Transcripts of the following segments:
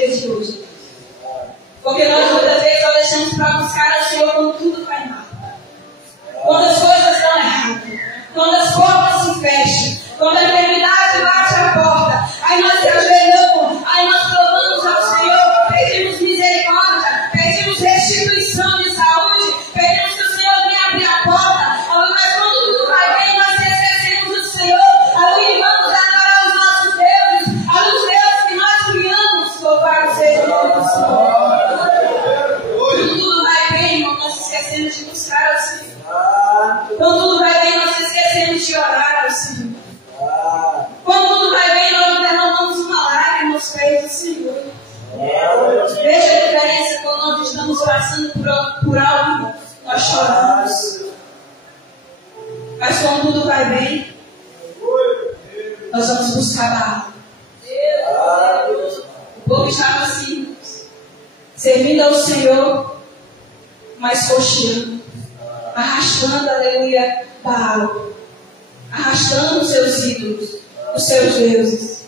dia de hoje. Porque nós muitas vezes só deixamos para buscar ao Senhor quando tudo vai mal. Quando as coisas estão erradas. Quando as portas se fecham. Quando a enfermidade bate a porta. Aí nós se ajoelhamos. Aí nós clamamos ao Senhor. Pedimos misericórdia. Pedimos restituição de saúde. Pedimos que o Senhor venha abrir a porta. Mas quando tudo vai bem, nós esquecemos do Senhor. Aí vamos adorar os nossos deuses. Os deuses que nós criamos. Louvado seja o nome do Senhor. Quando tudo vai bem, irmão, nós esquecemos de buscar ao Senhor. Quando tudo vai bem, nós esquecemos de orar ao Senhor. Quando tudo vai bem, nós derramamos uma lágrima aos pés do Senhor. Veja a diferença quando nós estamos passando por algo, nós choramos. Mas quando tudo vai bem, nós vamos buscar a água. O povo estava assim, servindo ao Senhor, mas cocheando, arrastando, aleluia, da água, arrastando os seus ídolos, os seus deuses.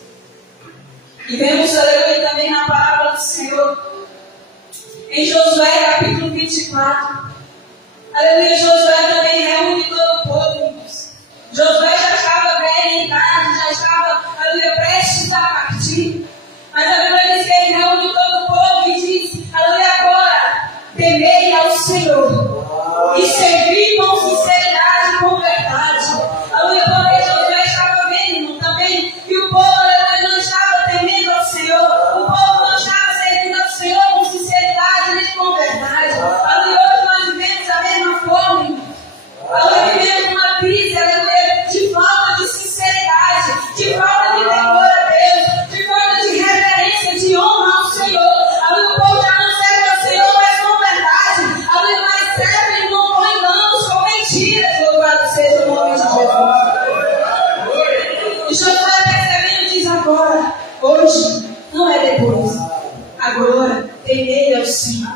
E vemos, aleluia, também na palavra do Senhor, em Josué, capítulo 24. Aleluia, Josué também reúne todo o povo, irmãos. Josué já estava velho em idade, já estava, aleluia, prestes a partir. Mas a Bíblia diz que ele reúne todo o povo e diz, aleluia, agora, temei ao Senhor e servi com sinceridade e com verdade. Aleluia, porque Josué estava vendo, irmão, também que o povo, aleluia, não estava temendo ao Senhor. O povo não estava servindo ao Senhor com sinceridade nem com verdade. Aleluia, hoje nós vivemos a mesma forma, irmão. Aleluia, vivemos uma crise, aleluia, de falta de sinceridade, de falta de temor a Deus, de falta de reverência, de honra ao Senhor. Aleluia, o povo já não serve ao Senhor, mas com verdade. Aleluia, mas serve, irmão, com enganos, com mentiras. Louvado seja o nome de Jesus. E Josué percebendo diz agora, hoje, não é depois. Agora, temei ao Senhor.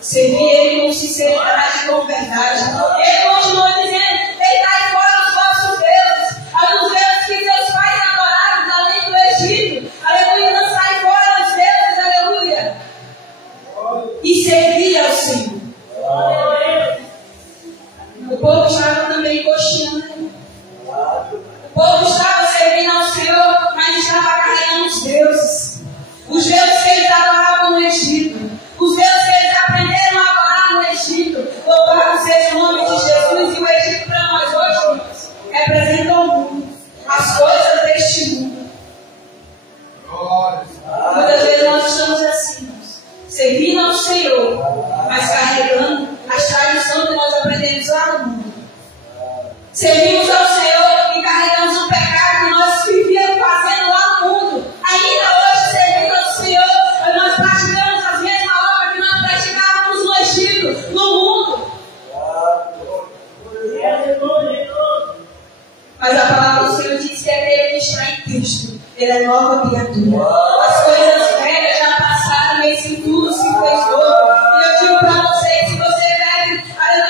Servi Ele com sinceridade e com verdade. Ele continua dizendo, deitai fora os vossos deuses, os deuses que seus pais adoraram além do Egito. Aleluia, lançai fora os deuses, aleluia. E servi ao Senhor. O povo estava também coxeando. O povo estava servindo ao Senhor, mas estava carregando os deuses. Os deuses que eles adoravam no Egito. Os deuses que eles aprenderam a adorar no Egito. Louvado seja o nome de Jesus. E o Egito para nós hoje, irmãos, representa o mundo. As coisas deste mundo. Muitas vezes nós estamos assim, irmãos, servindo ao Senhor, mas carregando as tradições que nós aprendemos lá no mundo. Servimos ao Senhor e carregamos o pecado que nós vivíamos fazendo lá no mundo. Ainda hoje, servindo ao Senhor, nós praticamos as mesmas obras que nós praticávamos no Egito, no mundo. Mas a palavra do Senhor diz que aquele que está em Cristo, ele é nova criatura. As coisas velhas já passaram, eis que tudo se fez novo. E eu digo para vocês, se você deve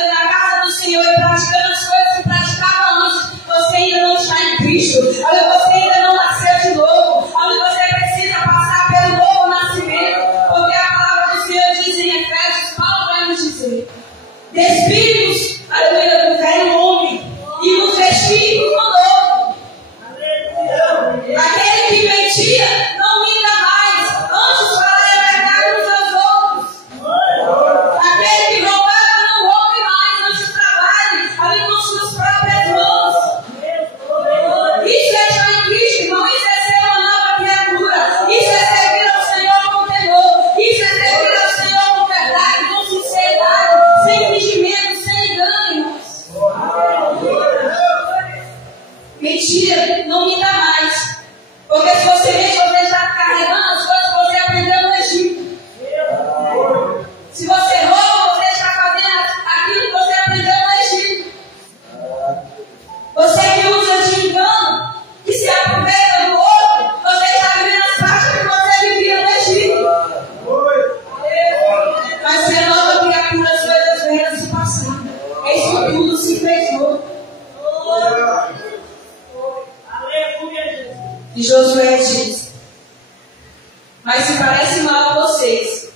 na casa do Senhor e praticando as coisas que praticava antes, você ainda não está em Cristo. Você ainda não nasceu de novo. Você precisa passar pelo novo nascimento. Porque a palavra do Senhor diz em Efésios, Paulo vai nos dizer, despide-nos, aleluia, do velho homem e nos vestimos do novo. Aquele que mentia, não minta Mas se parece mal a vocês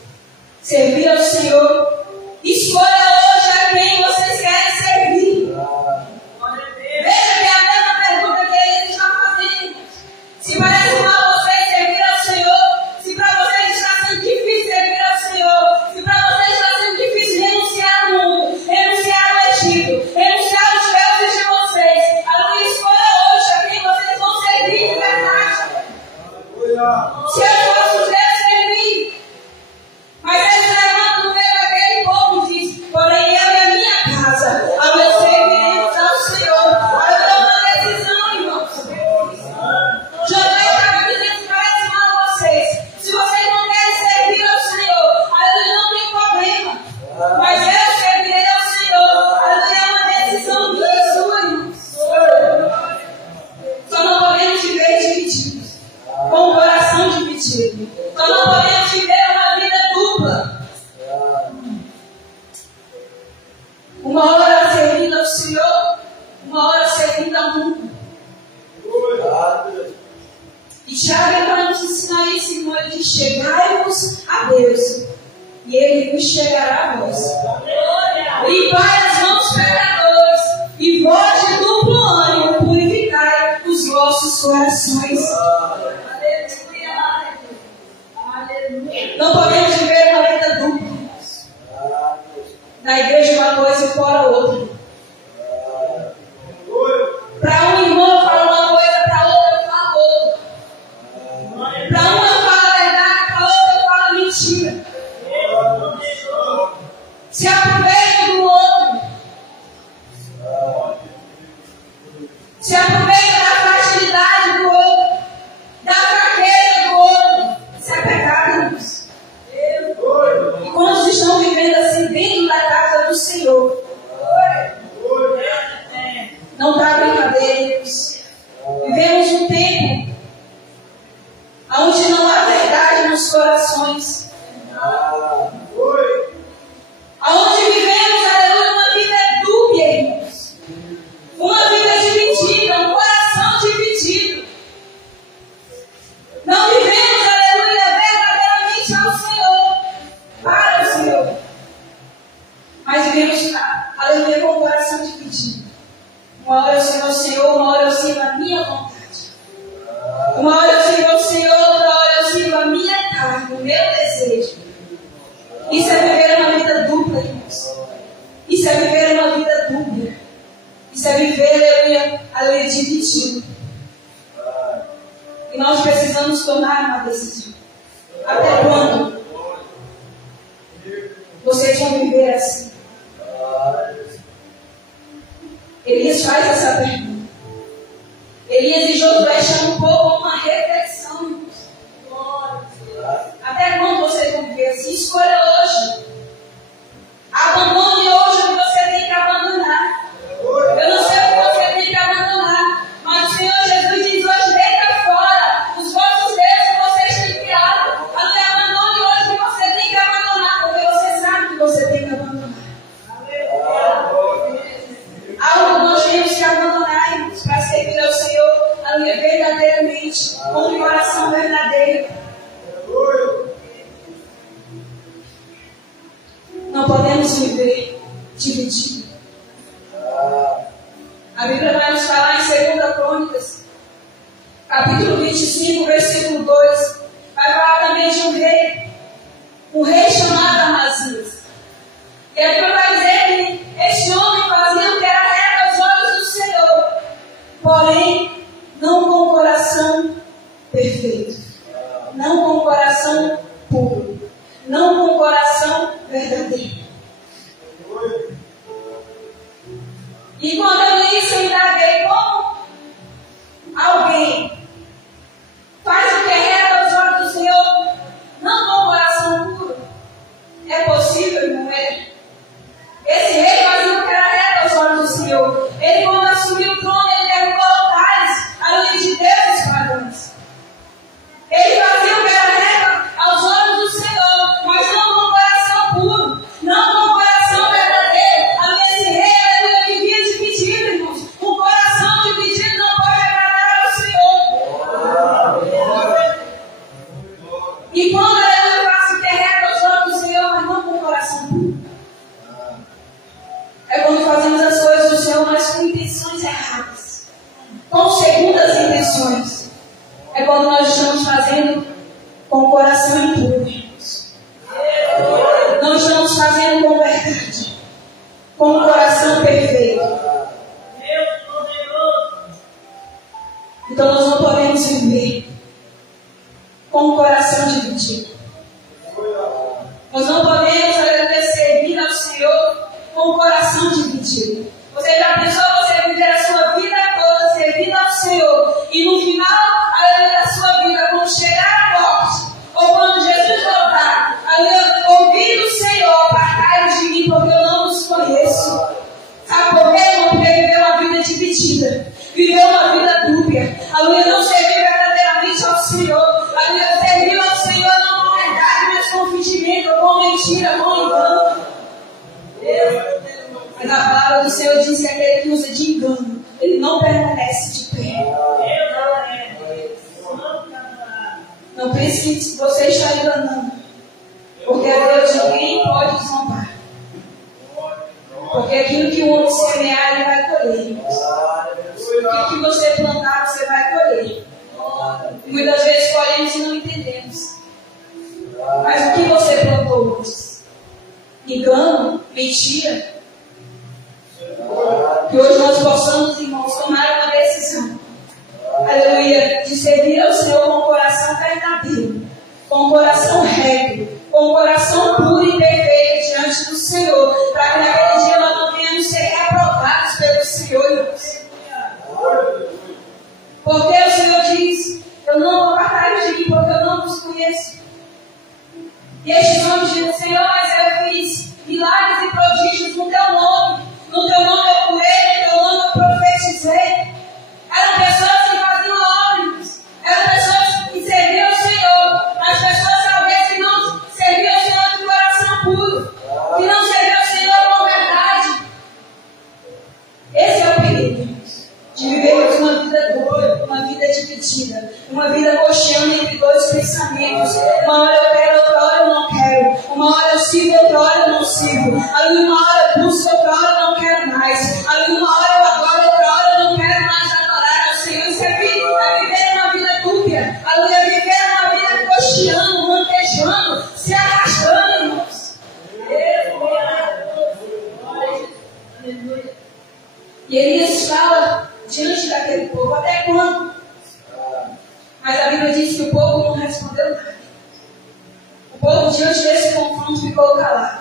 servir ao Senhor, escolha hoje a quem vocês querem servir. Veja que é a mesma pergunta que ele está fazendo. Se parece mal a vocês servir ao Senhor, se para vocês está sendo difícil servir ao Senhor, se para vocês está sendo difícil renunciar ao mundo, renunciar ao Egito, renunciar aos deuses de vocês, a escolha hoje a quem vocês vão servir de verdade. Se eu posso servir, mas eles levantam no meio daquele povo e dizem: porém eu e a minha casa, ao meu serviremos ao Senhor. Aí eu dou uma decisão, irmãos. Josué estava dizendo: se parece mal a vocês, se vocês não querem servir ao Senhor, aí não tem problema. Mas eu servirei ao Senhor. Aí é uma decisão minha e sua, irmãos. Só não podemos viver divididos, com o coração dividido. Só não podemos viver uma vida dupla. Uma hora servindo ao Senhor, uma hora servindo ao mundo. E Tiago vai nos ensinar isso, irmão. Ele diz: chegai-vos a Deus, e Ele vos chegará a vós. Limpai as mãos pecadores, e vós de duplo ânimo purificai os vossos corações. Não podemos viver uma vida dupla. Na igreja uma coisa e fora outra. Para um irmão fala uma coisa, para outra fala outra. Para uma fala a verdade, para outra fala mentira. Se aproveita do outro. Se aproveita da fragilidade do outro, da fraqueza do outro. Isso é pecado, irmãos. E quantos estão vivendo assim dentro da casa do Senhor? Não dá brincadeira, irmãos. Vivemos um tempo onde não há verdade nos corações. Onde vivemos, aleluia, uma vida dúbia, irmãos. Uma vida dividida, um coração dividido. Não vivemos, aleluia, verdadeiramente ao Senhor, para o Senhor. Mas vivemos, aleluia, com o coração dividido. Uma hora eu sirvo ao Senhor, uma hora eu sirvo a minha vontade. Uma hora eu sirvo ao Senhor, outra hora eu sirvo a minha carne, o meu desejo. Isso é viver uma vida dupla, irmãos. Isso é viver uma vida dupla. Isso é viver, aleluia, dividido. E nós precisamos tomar uma decisão. Até quando vocês vão viver assim? Elias faz essa pergunta. Elias e Josué chamam o povo a uma reflexão, irmãos. Até quando vocês vão viver assim? Escolha hoje. Abandone hoje o que você tem que abandonar. Eu não sei o que você tem que abandonar, mas o Senhor Jesus diz hoje: deita fora os vossos deuses que vocês têm criado. Abandone hoje o que você tem que abandonar, porque você sabe o que você tem que abandonar. Algo que nós temos que abandonar, irmãos, para servir ao Senhor, verdadeiramente, com um coração verdadeiro. Não podemos viver dividido. A Bíblia vai nos falar em 2 Crônicas, capítulo 25, versículo 2. Vai falar também de um rei chamado Amazias. E a Bíblia vai dizer que este homem fazia o que era reto aos olhos do Senhor, porém não com o coração perfeito, não com o coração puro, não com o coração verdadeiro. E quando eu li isso, eu indaguei como alguém faz o que é reto aos olhos do Senhor, não com o coração puro. É possível, não é? Esse rei fazia o que era reto aos olhos do Senhor. Ele, quando assumiu o trono, ele derrubou altares além de deuses pagãos. Ele fazia o que era reto aos olhos do Senhor, mas não com o coração puro, não com o coração verdadeiro. Esse rei, ele vivia dividido. E quando aleluia passa e derrete aos olhos do Senhor, mas não com o coração puro. É quando fazemos as coisas do Senhor, mas com intenções erradas, com segundas intenções. É quando nós estamos fazendo com o coração impuro. Não estamos fazendo com verdade, com o coração perfeito. Então nós não podemos viver com o coração dividido. Nós não podemos servir ao Senhor com o coração dividido. Você já pensou você viver a sua vida toda servindo ao Senhor e no final da sua vida, quando chegar a morte, ou quando Jesus voltar, ouvir do Senhor, apartai-vos de mim, porque eu não os conheço. Sabe por quê? Porque viveu uma vida dividida, viveu uma vida dúbia. Aleluia, não serviu verdadeiramente ao Senhor. Aleluia, serviu ao Senhor não com verdade, mas com fingimento, com mentira, com engano. Mas a palavra do Senhor diz que aquele que usa de engano, ele não permanece de pé. Não pense que você está enganando, porque a Deus ninguém pode zombar. Porque aquilo que o homem semear, ele vai colher. O que você plantar, você vai colher. Muitas vezes colhemos e não entendemos. Mas o que você plantou antes? Engano, mentira. Que hoje nós possamos, irmãos, tomar uma decisão. Aleluia, de servir ao Senhor com o coração verdadeiro, com o coração reto, com o coração puro e perfeito diante do Senhor, para que naquele dia nós não venhamos ser reprovados pelo Senhor, irmãos. Porque o Senhor diz: eu não vou apartar de mim, porque eu não os conheço. E estes homens dizem: Senhor, mas eu fiz milagres e prodígios no teu nome. No teu nome eu curei, no teu nome eu profetizei. Eram pessoas que faziam obras, eram pessoas que serviam ao Senhor, mas pessoas talvez que não serviam ao Senhor de coração puro, que não serviam ao Senhor com verdade. Esse é o perigo de vivermos uma vida dura, uma vida dividida, uma vida cocheando entre dois pensamentos. Uma hora eu quero, outra hora eu não quero. Uma hora eu sirvo, outra hora eu não sirvo. Uma hora eu busco, outra hora eu não quero mais. Uma hora eu adoro, outra hora eu não quero mais adorar ao Senhor. Isso é viver uma vida dúbia. É viver uma vida cocheando, mantejando, se arrastando, irmãos. E Elias fala diante daquele povo: até quando? Mas a Bíblia diz que o povo não respondeu nada. O povo, diante desse confronto, ficou calado.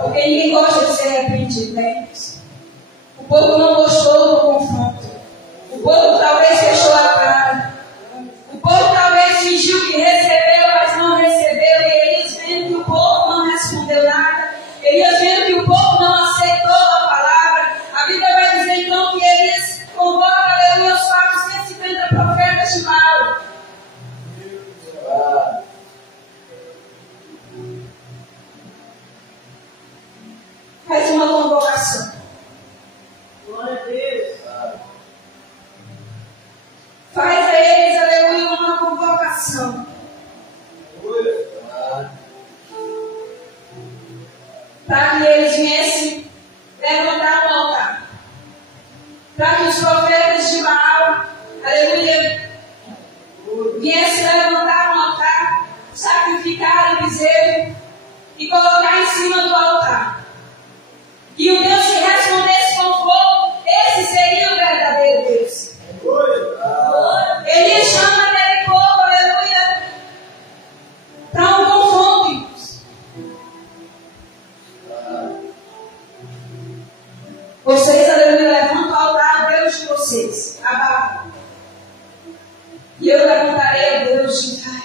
Porque ninguém gosta de ser repreendido, né? O povo não gostou do confronto. O povo talvez fechou a cara. O povo talvez fingiu que recebeu, mas não recebeu. E Elias, vendo que o povo não respondeu nada, Elias, vendo que o povo não aceitou a palavra, a Bíblia vai dizer então que Elias convoca, aleluia, os 450 profetas de Baal. Faz uma convocação. Glória a Deus. Faz a eles, aleluia, uma convocação. Para que eles viessem levantar um altar. Para que os profetas de Baal, aleluia, viessem levantar um altar, sacrificar o bezerro e colocar em cima do altar. E o Deus que respondesse com fogo, esse seria o verdadeiro Deus. Ele chama aquele povo, aleluia, para um confronto, irmãos. Vocês, aleluia, levantam o altar ao Deus de vocês, a Baal. E eu levantarei ao Deus de Israel.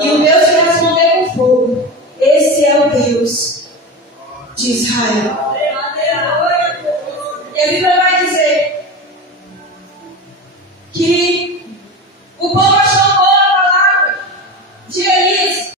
E o Deus que responder com fogo, esse é o Deus de Israel. E a Bíblia vai